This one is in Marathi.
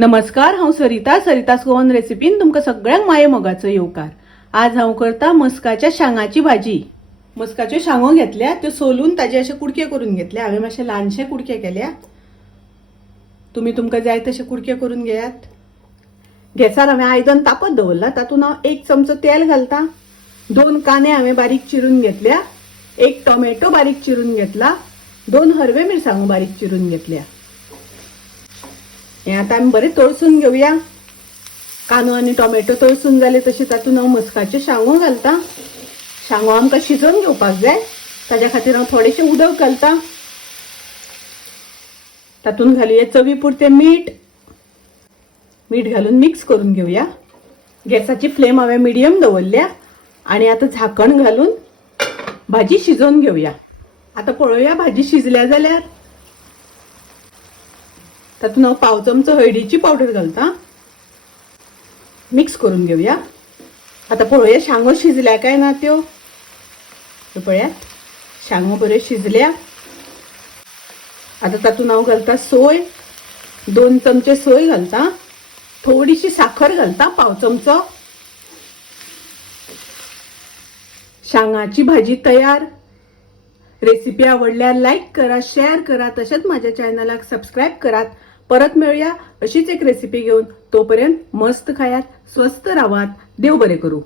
नमस्कार, हांव सरिता गोवन रेसिपीन तुमकां सगळ्यांक माये मोगाचो येवकार। आज हांव करता मस्काच्या शांगाची भाजी। मस्काच्यो शांगो घेतल्या, त्यो सोलून ताजे अशे कुडके करून घेतल्या। हांवें मातशे ल्हानशे कुडके केल्या, तुम्ही तुमकां जाय तशे कुडके करून घेयात। गॅसार हांवें आयदन तापत दवरला, तातूंत हांव 1 चमचो तेल घालता। 2 कांदे हांवें बारीक चिरून घेतल्या, 1 टोमॅटो बारीक चिरून घेतला, 2 हरवे मिरसांगो बारीक चिरून घेतल्या। हे आता आम्ही बरे तळसून घेऊया। कांदो आणि टोमॅटो तळसून जाले तशी तातूंत हांव मस्काच्यो शांगो घालता। शांगो आमकां शिजोवन घेवपाक जाय, ताज्या खातीर हांव थोडेशें उदक घालता। तातूंत घालुया चवी पुरते मीठ घालून मिक्स करून घेऊया। गॅसाची फ्लेम हांवें मिडियम दवरल्या आणि आता झाकण घालून भाजी शिजोवन घेऊया। आता पळोवया भाजी शिजल्या जाल्यार। तातूंत हांव पाव चमचो हळदीची पावडर घालता, मिक्स करून घेऊया। आता पळोवया शांगो शिजल्या काय ना त्यो। पळयात शांगो बऱ्यो शिजल्या। आता तातूंत हांव घालता सोय, 2 चमचे सोय घालता, थोडीशी साखर घालता, पाव चमचो। शांगाची भाजी तयार। रेसिपी आवडल्यार लाईक करा, शेअर करा, तसेच माझ्या चॅनलाक सबस्क्राईब करा। परत मिळूया अशीच एक रेसिपी घेऊन। तोपर्यंत मस्त खायात, स्वस्त राहात, देव बरे करू।